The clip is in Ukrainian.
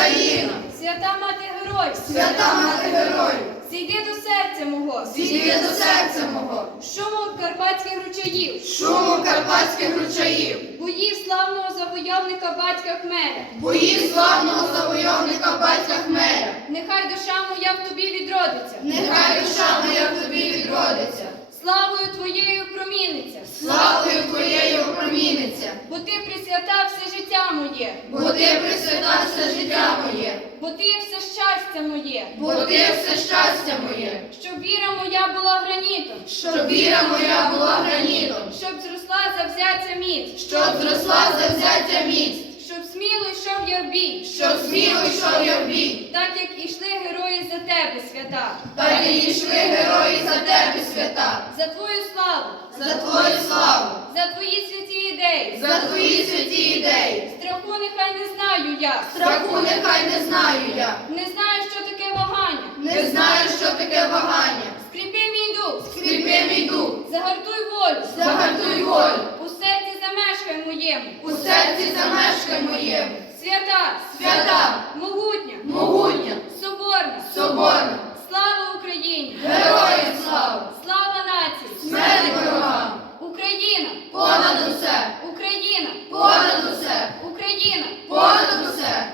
Україна, Свята мати героїв, свята мати героїв, зійди до серця мого, зійди до серця мого, шумом карпатських ручаїв, шумом карпатських ручаїв, боїв славного завойовника батька Хмеля. бої славного завойовника батька Хмеля. Нехай душа моя в тобі відродиться, Нехай душа моя в тобі відродиться, славою твоєю проміниться, славою твоєю опроміниться, бо ти присвята все моє, бо ти присвята все життя моє, бо ти все щастя моє, бо ти все щастя моє, щоб віра моя була гранітом, щоб віра моя була гранітом, щоб зросла завзяття міць, щоб зросла завзяття міць, щоб сміло йшов я в бій, щоб сміло йшов я в бій, так як ішли герої за тебе, свята, та й йшли герої за тебе свята, за твою славу, за твою славу, за твої святі ідеї, за твої святі ідеї. страху нехай не знаю я, Страху нехай не знаю я, не знаю, що таке вагання. не знаю, що таке вагання. Скріпи мій дух, Скріпи мій дух, загартуй волю, загартуй волю, у серці замешкай моєму, у серці замешкай понад усе,